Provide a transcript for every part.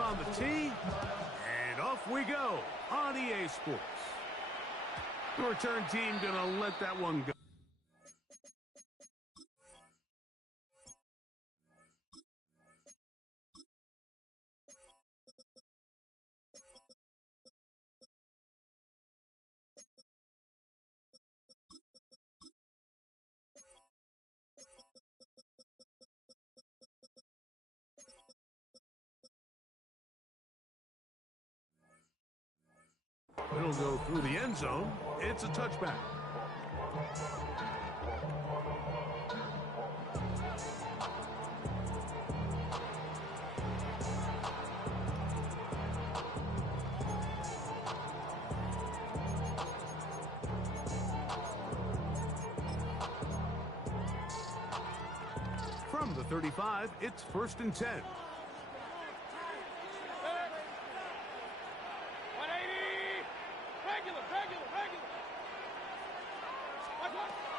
on the tee, and off we go on EA Sports. The return team gonna let that one go. It'll go through the end zone. It's a touchback. From the 35, it's 1st and 10.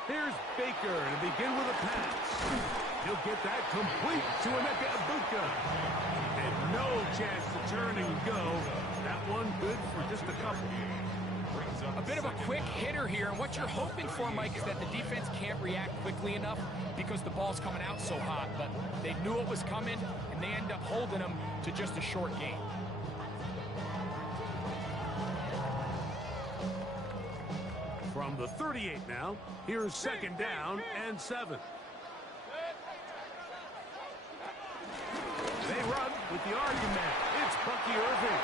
Here's Baker to begin with a pass. He'll get that complete to Emeka Egbuka. And no chance to turn and go. That one good for just a couple. A bit of a quick hitter here, and what you're hoping for, Mike, is that the defense can't react quickly enough because the ball's coming out so hot, but they knew it was coming, and they end up holding them to just a short gain. From the 38 now, here's 2nd down and 7. They run with the argument. It's Bucky Irving.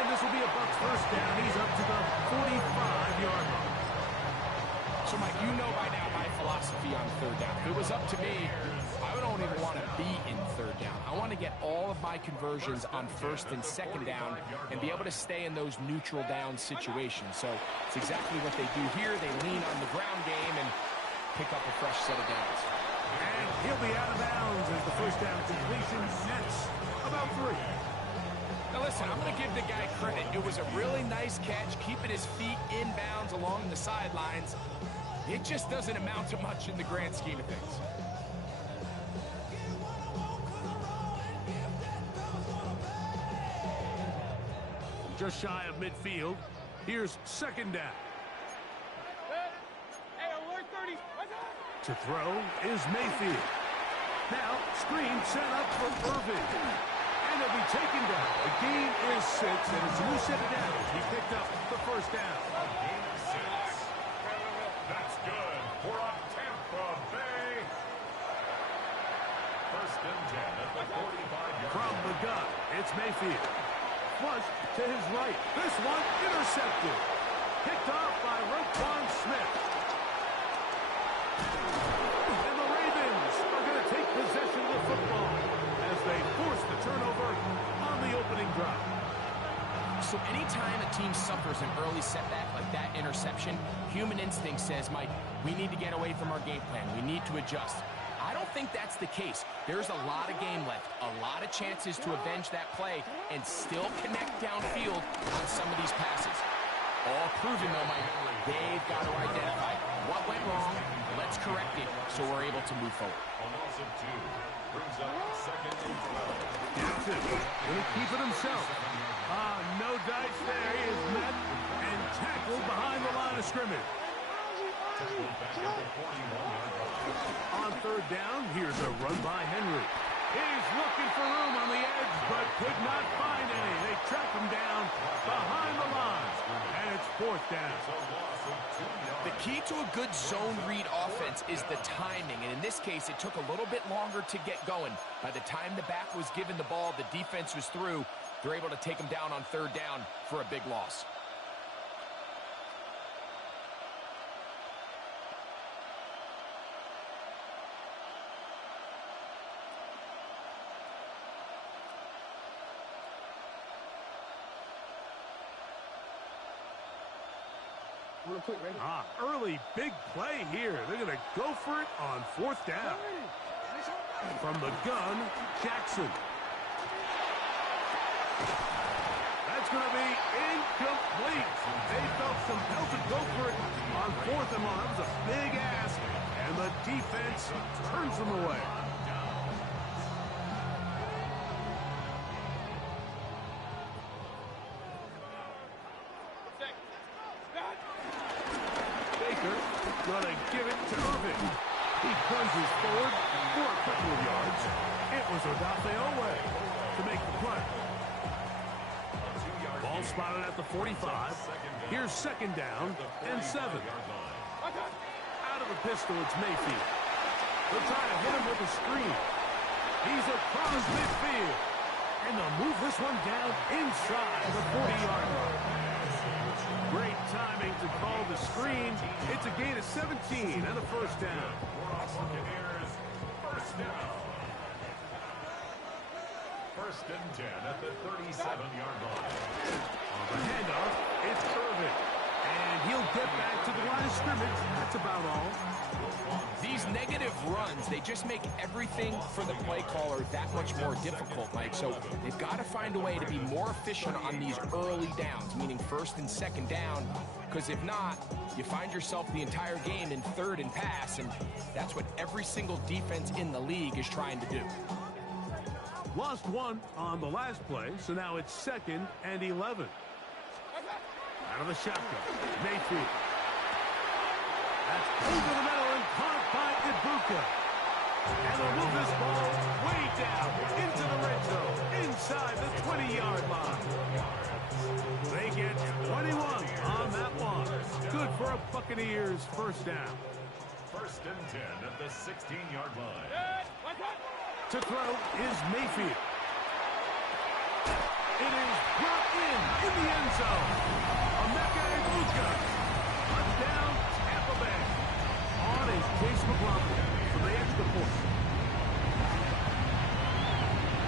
And this will be a Bucs 1st down. He's up to the 45-yard line. So, Mike, you know by now my philosophy on 3rd down. If it was up to me, I don't even want to be in 3rd down. I want to get all of my conversions on 1st and 2nd down and be able to stay in those neutral down situations. So it's exactly what they do here. They lean on the ground game and pick up a fresh set of downs. And he'll be out of bounds as the 1st down completion nets about 3. Now listen, I'm going to give the guy credit. It was a really nice catch, keeping his feet inbounds along the sidelines. It just doesn't amount to much in the grand scheme of things. Just shy of midfield. Here's 2nd down. To throw is Mayfield. Now, screen set up for Irving. And he'll be taken down. The gain is 6, and it's a new set of downs. He picked up the 1st down. Gain 6. That's good for a Tampa Bay. 1st and 10 at the 45-yard. From the gun, it's Mayfield. Flush to his right. This one intercepted. Picked off by Roquan Smith. And the Ravens are going to take possession of the football as they force the turnover on the opening drive. So anytime a team suffers an early setback like that interception, human instinct says, Mike, we need to get away from our game plan. We need to adjust. I don't think that's the case. There's a lot of game left, a lot of chances to avenge that play and still connect downfield on some of these passes. All proven, though, Mike, they've got to identify what went wrong, let's correct it so we're able to move forward. A loss of 2 brings up 2nd and 12. Jackson will keep it himself. No dice there. He is met and tackled behind the line of scrimmage. On 3rd down, here's a run by Henry. He's looking for room on the edge, but could not find any. They track him down behind the line, and it's 4th down. The key to a good zone read offense is the timing, and in this case, it took a little bit longer to get going. By the time the back was given the ball, the defense was through. They're able to take him down on 3rd down for a big loss. Early big play here. They're going to go for it on 4th down. From the gun, Jackson. That's going to be incomplete. They felt compelled to go for it on 4th and 1. That was a big ask, and the defense turns them away. going to give it to Irving. He plunges forward for a couple of yards. It was Odafe Owe to make the play. Ball spotted at the 45. Here's second down and 7. Out of the pistol, it's Mayfield. They'll try to hit him with a screen. He's across midfield. And they'll move this one down inside the 40-yard line. Great timing to call the screen. It's a gain of 17 and a first down. Buccaneers, first down. First and 10 at the 37-yard line. On the handoff, it's Irving. And he'll get back to the line of scrimmage. That's about all. These negative runs, they just make everything for the play caller that much more difficult, Mike. So they've got to find a way to be more efficient on these early downs, meaning first and second down, because if not, you find yourself the entire game in third and pass, and that's what every single defense in the league is trying to do. Lost one on the last play, so now it's second and 11. Out of the shotgun, Mayfield. That's over the middle and caught by Ibuka. And they'll move this ball way down into the red zone, inside the 20-yard line. They get 21 on that one. Good for a Buccaneers first down. First and 10 at the 16-yard line. To throw is Mayfield. It is brought in the end zone. Emeka Ibuka. Touchdown, Tampa Bay. On is Chase McLaughlin for the extra point.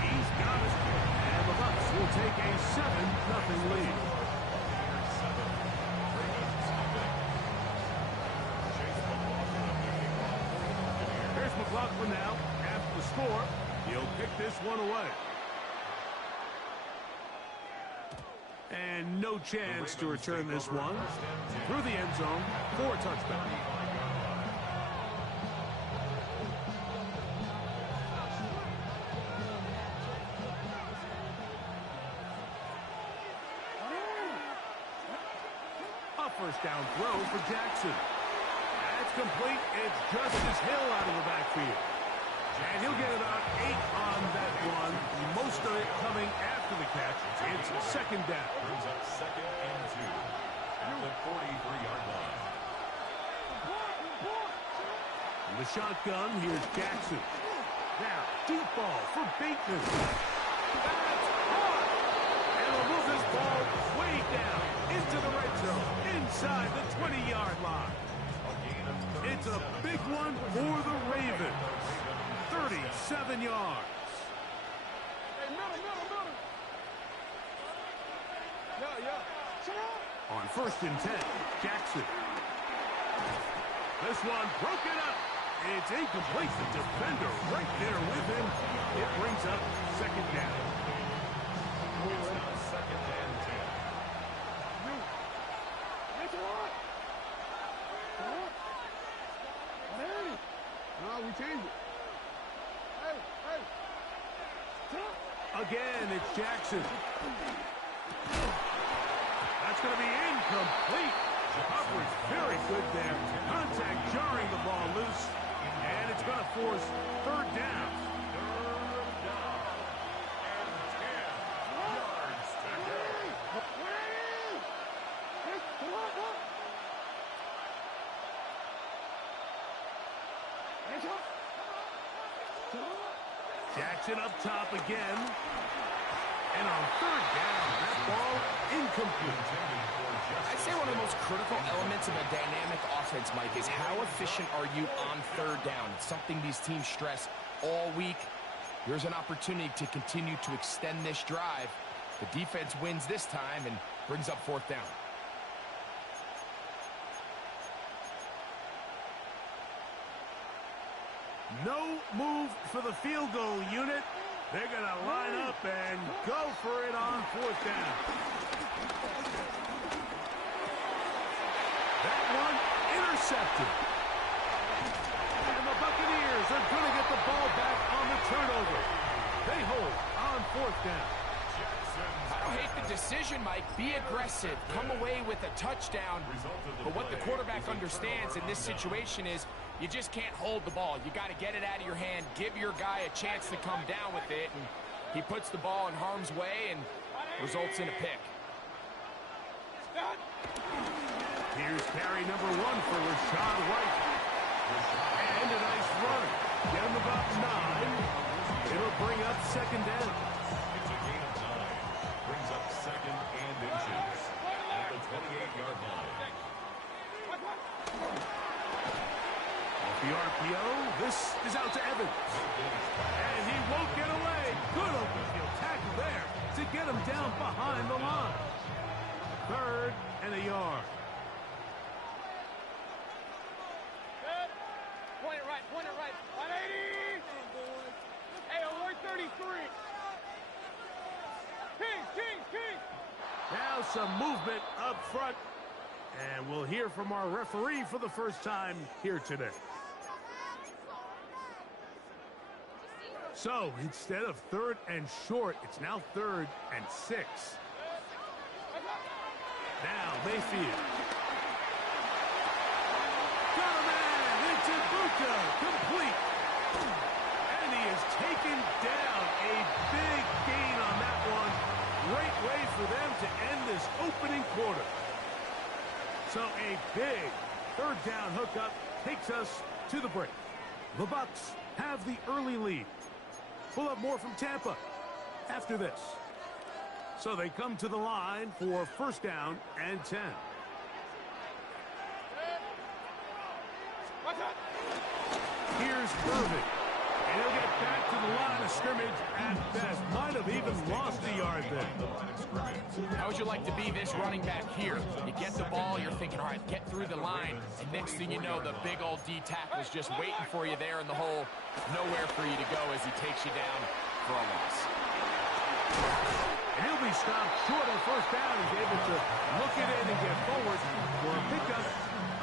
He's got it. And the Bucs will take a 7-0 lead. Here's McLaughlin now. After the score, he'll pick this one away. And no chance to return this one. Through the end zone for a touchdown. A first down throw for Jackson. That's complete. It's Justice Hill out of the backfield. And he'll get about 8 on that one. Most of it coming after the catch. It's second down. Brings up second and 2 at the 43-yard line. In the shotgun, here's Jackson. Now, deep ball for Bateman. That's hard. And they'll move this ball way down into the red zone, inside the 20-yard line. It's a big one for the Ravens. 37 yards. On first and 10, Jackson. This one broken up. It's incomplete. The defender right there with him. It brings up second down. It's now second and 10. No, we changed it. Again, it's Jackson. That's going to be incomplete. Coverage very good there. Contact jarring the ball loose. And it's going to force third down. Third down and 10 yards to go. Jackson up top again. And on third down, that ball incomplete. I'd say one of the most critical elements of a dynamic offense, Mike, is how efficient are you on third down? It's something these teams stress all week. Here's an opportunity to continue to extend this drive. The defense wins this time and brings up fourth down. No move for the field goal unit. They're going to line up and go for it on fourth down. That one intercepted. And the Buccaneers are going to get the ball back on the turnover. They hold on fourth down. I don't hate the decision. decision, Mike. Be aggressive. Come away with a touchdown. But what the quarterback understands in this situation is you just can't hold the ball. You got to get it out of your hand, give your guy a chance to come down with it, and he puts the ball in harm's way and results in a pick. Here's carry number 1 for Rashad White. And a nice run. Get him about 9. It'll bring up second down. It's a gain of 9. Brings up 2nd and inches at the 28-yard line. Off the RPO, this is out to Evans. And he won't get away. Good open field tackle there to get him down behind the line. 3rd and a yard. Point it right. 180. Hey, 133. King. Now some movement up front. And we'll hear from our referee for the first time here today. So instead of 3rd and short, it's now 3rd and 6. Now Mayfield. Got a man into Buka, complete. And he is taken down. A big gain on that one. Great way for them to end this opening quarter. So a big 3rd down hookup takes us to the break. The Bucs have the early lead. We'll have more from Tampa after this. So they come to the line for 1st down and 10. Here's Irving. And he'll get back to the line of scrimmage at best. Might have even lost a yard there. How would you like to be this running back here? You get the ball, you're thinking, all right, get through the line. And next thing you know, the big old D tackle's just waiting for you there in the hole. Nowhere for you to go as he takes you down for a loss. And he'll be stopped short of 1st down. He's able to look it in and get forward for a pickup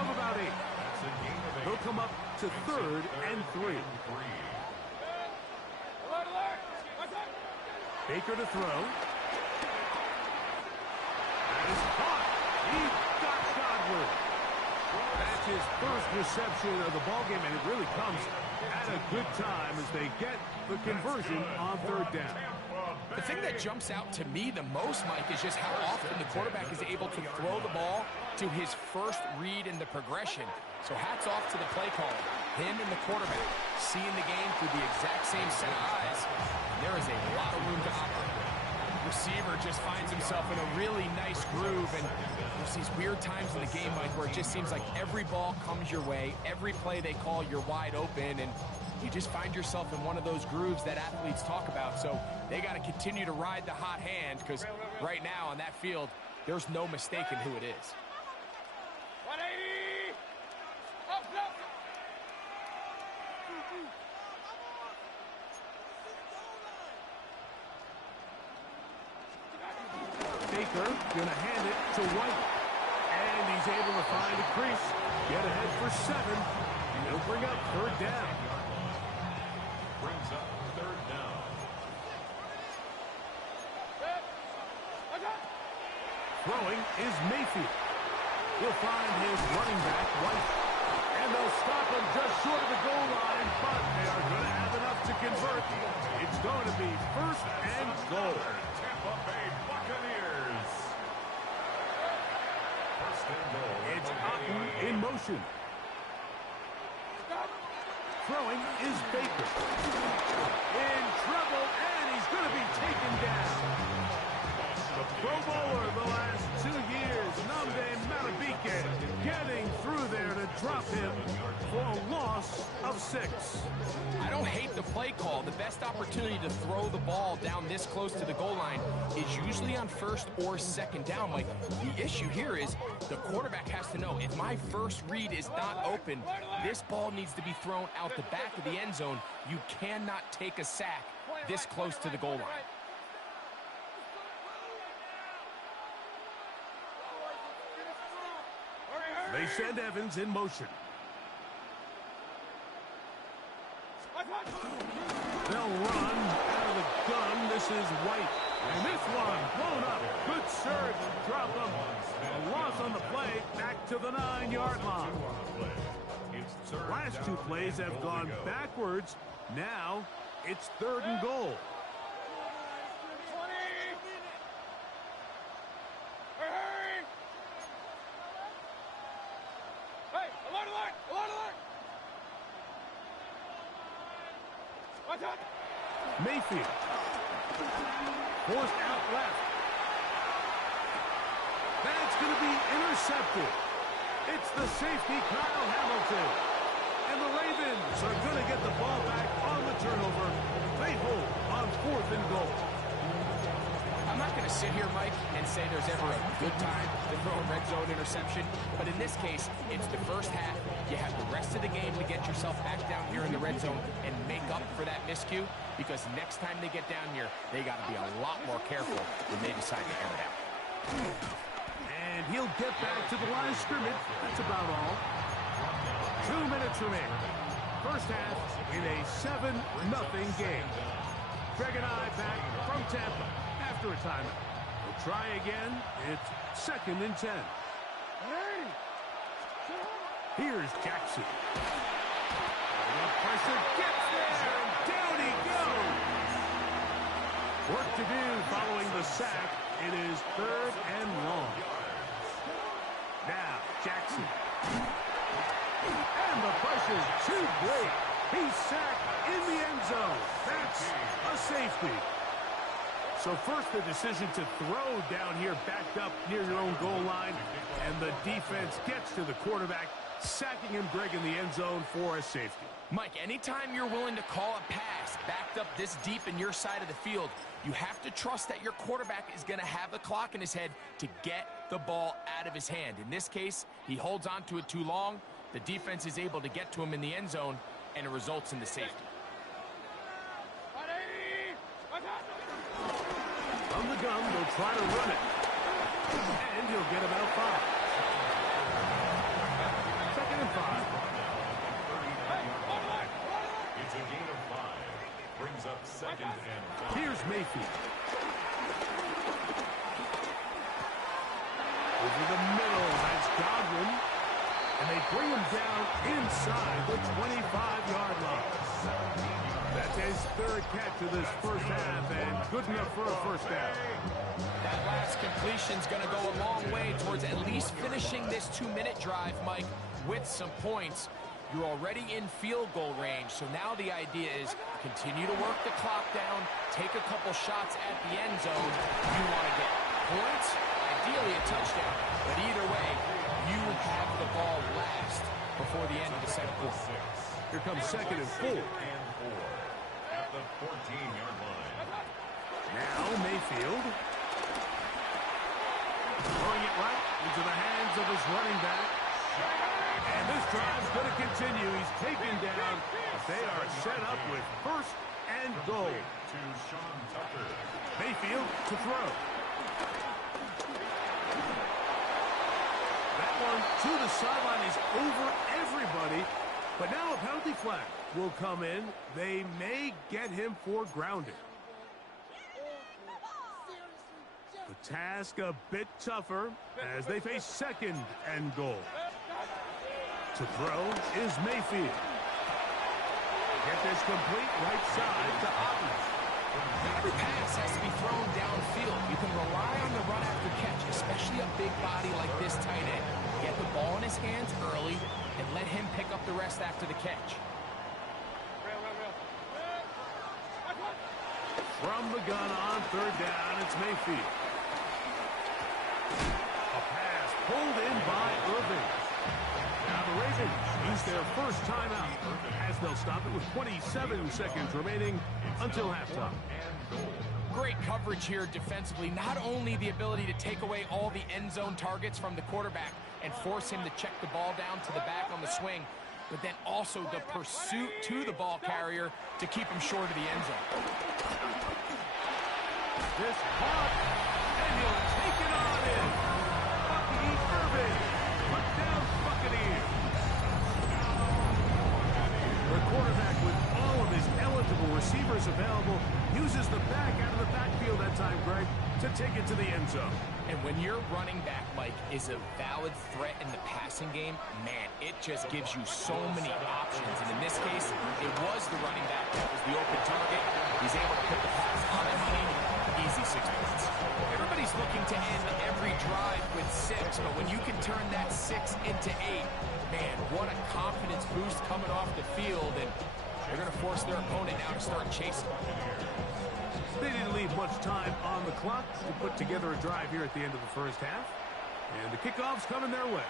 of about 8. They'll come up to 3rd and 3. Baker to throw. That is caught. He got Godwin. That's his first reception of the ballgame, and it really comes at a good time as they get the conversion on 3rd down. The thing that jumps out to me the most, Mike, is just how often the quarterback is able to throw the ball to his first read in the progression. So hats off to the play caller. Him and the quarterback seeing the game through the exact same set of eyes. And there is a lot of room to operate. Receiver just finds himself in a really nice groove, and there's these weird times in the game, Mike, where it just seems like every ball comes your way, every play they call, you're wide open, and you just find yourself in one of those grooves that athletes talk about. So they got to continue to ride the hot hand, because right now on that field, there's no mistaking who it is. 180. Up. Baker gonna hand it to White. And he's able to find a crease. Get ahead for 7. He'll bring up 3rd down. Brings up 3rd down. Throwing is Mayfield. He'll find his running back, White. And they'll stop him just short of the goal line, but they are going to have enough to convert. It's going to be 1st and goal. Tampa Bay Buccaneers. 1st and goal. It's Otten in motion. Throwing is Baker. In trouble, and he's going to be taken down. The Pro Bowler the last 2 years, Nnamdi Madubuike, getting through there to drop him for a loss of 6. I don't hate the play call. The best opportunity to throw the ball down this close to the goal line is usually on 1st or 2nd down. Like, the issue here is the quarterback has to know, if my first read is not open, this ball needs to be thrown out the back of the end zone. You cannot take a sack this close to the goal line. They send Evans in motion. They'll run out of the gun. This is White. And this one blown up. Good surge. Drop him. A loss on the play. Back to the 9-yard line. Last two plays have gone backwards. Now it's 3rd and goal. 20. Hurry! Hey, alert, alert! Alert, alert! Watch out! Mayfield. Forced out left. That's going to be intercepted. It's the safety, Kyle Hamilton. And the Ravens are going to get the ball back on the turnover. They hold on 4th and goal. I'm not going to sit here, Mike, and say there's ever a good time to throw a red zone interception, but in this case, it's the first half. You have the rest of the game to get yourself back down here in the red zone and make up for that miscue, because next time they get down here, they got to be a lot more careful when they decide to air it out. And he'll get back to the line of scrimmage. That's about all. 2 minutes remaining. First half in a 7-0 game. Greg and I back from Tampa after a timeout. We'll try again. It's 2nd and 10. Here's Jackson. The pressure gets there, and down he goes. Work to do following the sack. It is 3rd and long. Now, Jackson. And the pressure's too great. He's sacked in the end zone. That's a safety. So first the decision to throw down here backed up near your own goal line. And the defense gets to the quarterback, sacking him, Greg, in the end zone for a safety. Mike, anytime you're willing to call a pass backed up this deep in your side of the field, you have to trust that your quarterback is going to have the clock in his head to get the ball out of his hand. In this case, he holds on to it too long. The defense is able to get to him in the end zone, and it results in the safety. From the gun, they'll try to run it. And he'll get about 5. 2nd and 5. It's a gain of 5. Brings up 2nd and 5. Here's Mayfield. Over the middle, that's Godwin. And they bring him down inside the 25-yard line. That's his 3rd catch of this first half, and good enough for a first down. That last completion's going to go a long way towards at least finishing this 2-minute drive, Mike, with some points. You're already in field goal range, so now the idea is continue to work the clock down, take a couple shots at the end zone. You want to get points, ideally a touchdown, but either way, you have the ball last before the end of the second quarter. Here comes 2nd and 4. At the 14-yard line. Now Mayfield. Throwing it right into the hands of his running back. And this drive's going to continue. He's taken down, but they are set up with 1st and goal. To Sean Tucker. Mayfield to throw. That one to the sideline is over everybody. But now a penalty flag will come in. They may get him for grounding. The task a bit tougher as they face 2nd and goal. To throw is Mayfield. Get this complete right side to Otten. Every pass has to be thrown downfield. You can rely on the run after catch, especially a big body like this tight end. Get the ball in his hands early and let him pick up the rest after the catch. From the gun on 3rd down, it's Mayfield. A pass pulled in by Irving. Now the Ravens use their first timeout as they'll stop it with 27 seconds remaining until halftime. Great coverage here defensively. Not only the ability to take away all the end zone targets from the quarterback and force him to check the ball down to the back on the swing, but then also the pursuit to the ball carrier to keep him short of the end zone. This caught, and he'll take it on in. Bucky Irving, put down Buccaneers. The quarterback with all of his eligible receivers available. Uses the back out of the backfield that time, Greg, to take it to the end zone. And when your running back, Mike, is a valid threat in the passing game, man, it just gives you so many options. And in this case, it was the running back that was the open target. He's able to put the pass on the money. Easy 6 points. Everybody's looking to end every drive with 6, but when you can turn that 6 into 8, man, what a confidence boost coming off the field. And they're going to force their opponent now to start chasing. They didn't leave much time on the clock to put together a drive here at the end of the first half. And the kickoff's coming their way.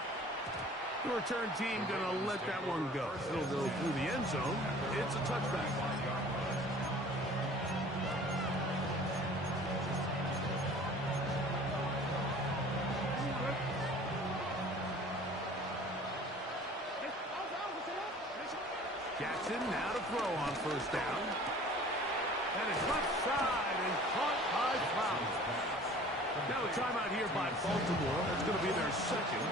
The return team going to let that one go. It'll go through the end zone. It's a touchback. Jackson now to throw on first down. And it's left side and caught by Flowers. Now a timeout here by Baltimore. That's going to be their second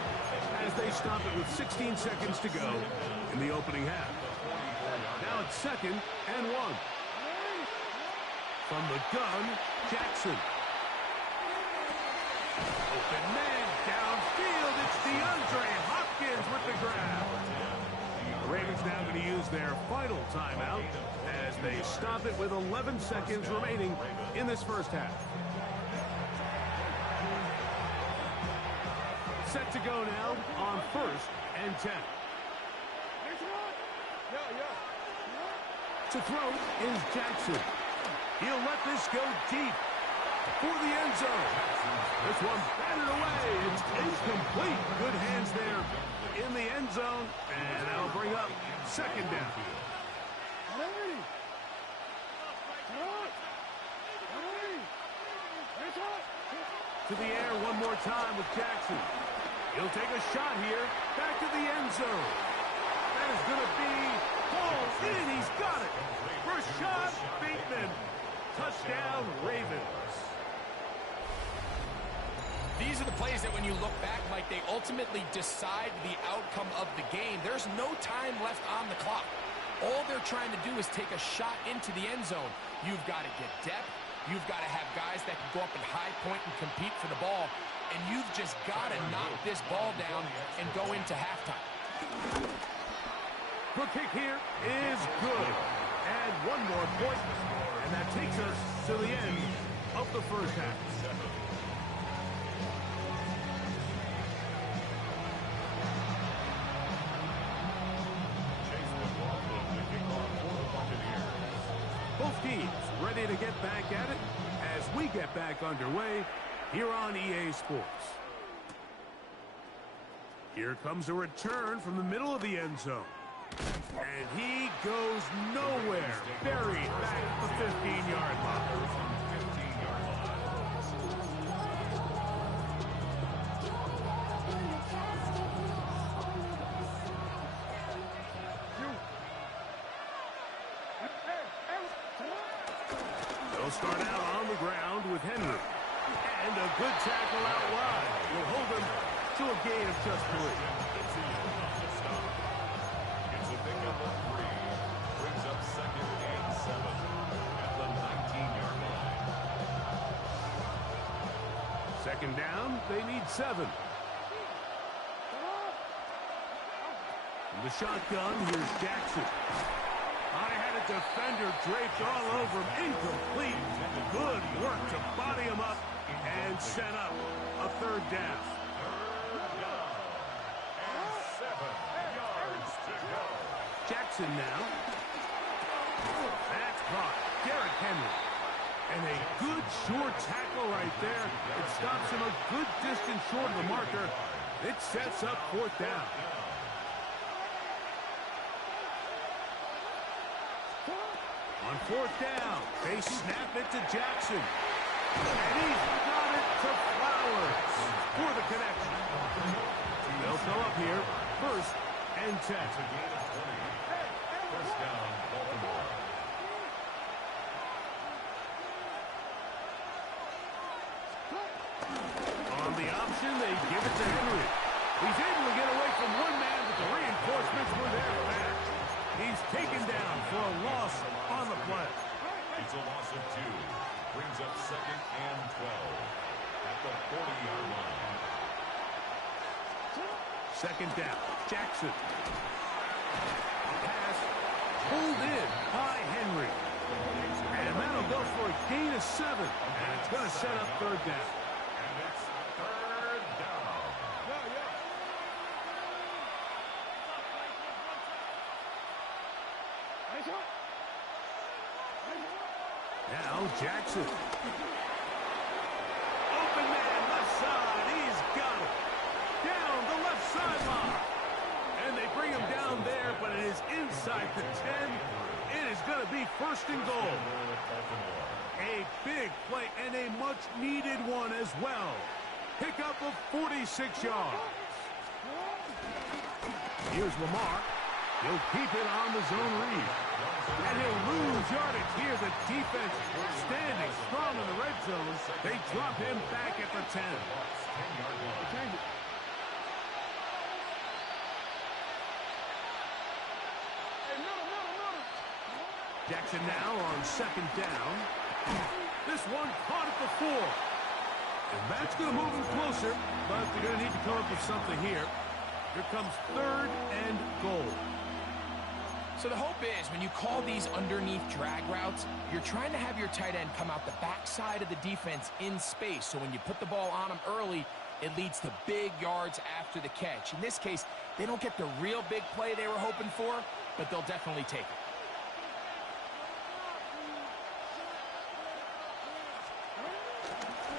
as they stop it with 16 seconds to go in the opening half. Now it's 2nd and 1. From the gun, Jackson. Open man downfield. It's DeAndre Hopkins with the grab. The Ravens now going to use their final timeout as they stop it with 11 seconds remaining in this first half. Set to go now on 1st and 10. To throw is Jackson. He'll let this go deep for the end zone. This one batted away. It's incomplete. Good hands there in the end zone, and that'll bring up 2nd down. To the air one more time with Jackson. He'll take a shot here. Back to the end zone. That is going to be pulled in. He's got it. Rashad Bateman. Touchdown, Ravens. These are the plays that when you look back, Mike, they ultimately decide the outcome of the game. There's no time left on the clock. All they're trying to do is take a shot into the end zone. You've got to get depth. You've got to have guys that can go up and high point and compete for the ball. And you've just got to knock this ball down and go into halftime. The kick here is good. And one more point. And that takes us to the end of the first half. Both teams ready to get back at it as we get back underway here on EA Sports. Here comes a return from the middle of the end zone. And he goes nowhere. Buried back at the 15-yard line. They'll start out on the ground with Henry. And a good tackle out wide will hold him to a gain of just 3. It's a big up of 3. Brings up 2nd and 7 at the 19-yard line. 2nd down, they need 7. From the shotgun, here's Jackson. I had a defender draped all over him. Incomplete. Good work to body him up and set up a 3rd down. 7 yards to go. Jackson now. That's caught. Derrick Henry. And a good short tackle right there. It stops him a good distance short of the marker. It sets up 4th down. On 4th down, they snap it to Jackson. And he's got it to Flowers for the connection. They'll go up here, 1st and 10. It's a gain of 20. 1st down, Baltimore. On the option, they give it to Henry. He's able to get away from one man, but the reinforcements were there fast. He's taken down for a loss on the play. Second down. Jackson. Pass pulled in by Henry. And that'll go for a gain of 7. And it's going to set up third down. And it's third down. Now Jackson. Open man, left side. He's got it. Down the left sideline. And they bring him down there, but it is inside the 10. It is going to be first and goal. A big play and a much-needed one as well. Pickup of 46 yards. Here's Lamar. He'll keep it on the zone read. And he'll lose yardage here. The defense standing strong in the red zone. They drop him back at the 10. Jackson now on second down. This one caught at the 4. And that's going to move him closer, but they're going to need to come up with something here. Here comes third and goal. So the hope is when you call these underneath drag routes, you're trying to have your tight end come out the backside of the defense in space. So when you put the ball on him early, it leads to big yards after the catch. In this case, they don't get the real big play they were hoping for, but they'll definitely take it.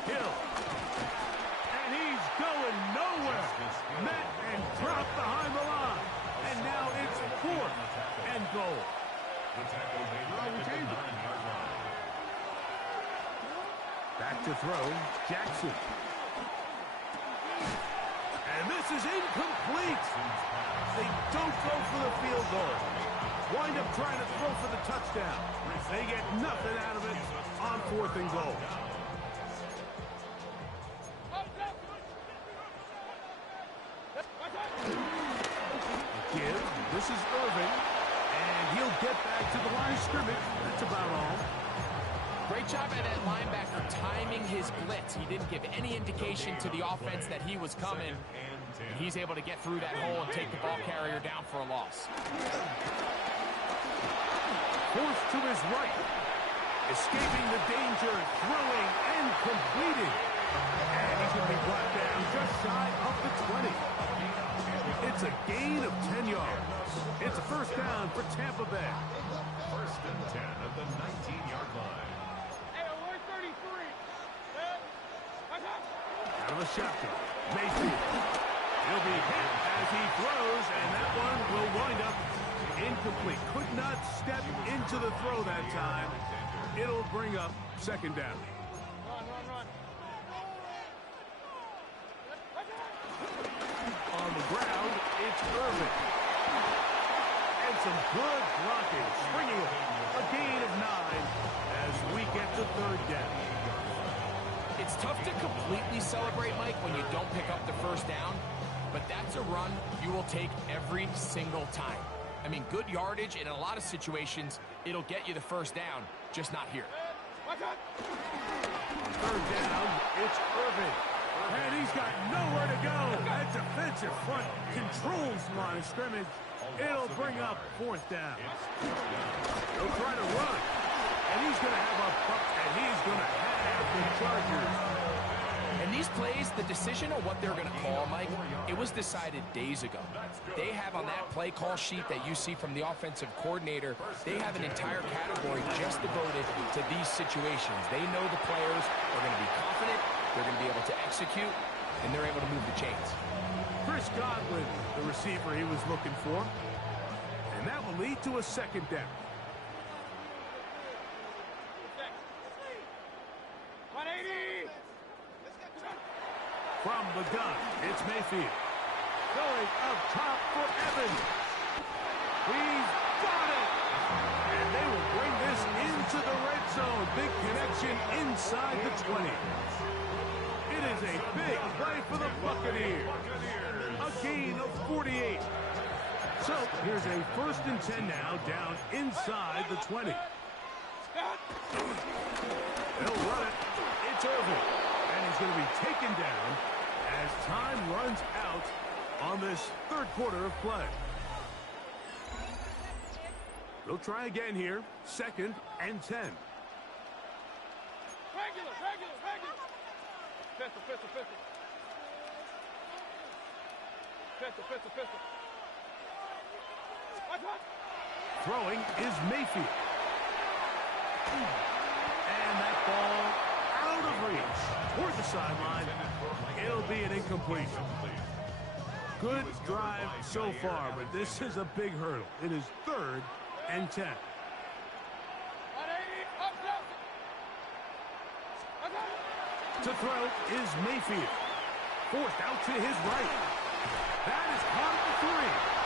Hill. And he's going nowhere. Met and dropped behind the line. And now it's fourth and goal. The tackle made right at the 9-yard line. Back to throw, Jackson. And this is incomplete. They don't go for the field goal. Wind up trying to throw for the touchdown. They get nothing out of it on fourth and goal. Give. This is Irving. And he'll get back to the line of scrimmage. That's about all. Great job by that linebacker timing his blitz. He didn't give any indication to the offense that he was coming. And he's able to get through that hole and take the ball carrier down for a loss. Forced to his right. Escaping the danger, throwing and completing. And he's going to be brought down just shy of the 20. It's a gain of 10 yards. It's a first down for Tampa Bay. First and 10 at the 19-yard line. Out of the shotgun, Mayfield. He'll be hit as he throws, and that one will wind up incomplete. Could not step into the throw that time. It'll bring up second down. On the ground, it's Irving. And some good blocking, springing a gain of 9 as we get to third down. It's tough to completely celebrate, Mike, when you don't pick up the first down, but that's a run you will take every single time. I mean, good yardage, and in a lot of situations, it'll get you the first down, just not here. On third down, it's Irving. And he's got nowhere to go. That defensive front controls the line of scrimmage. It'll bring up fourth down. He'll try to run. And he's going to have a buck, and he's going to have the Chargers. And these plays, the decision of what they're going to call, Mike, it was decided days ago. They have on that play call sheet that you see from the offensive coordinator, they have an entire category just devoted to these situations. They know the players are going to be confident, they're going to be able to execute, and they're able to move the chains. Chris Godwin, the receiver he was looking for. And that will lead to a second down. From the gun, it's Mayfield. Going up top for Evans. He's got it! And they will bring this into the red zone. Big connection inside the 20. It is a big play for the Buccaneers. A gain of 48. So here's a first and 10 now down inside the 20. They'll run it. It's Irving. And he's going to be taken down as time runs out on this third quarter of play. They'll try again here. 2nd and 10. Regular. Pistol. Throwing is Mayfield. And that ball out of reach toward the sideline. It'll be an incompletion. Good drive so far, but this is a big hurdle. It is 3rd and 10. To throw is Mayfield. Forced out to his right. That is caught at the 3.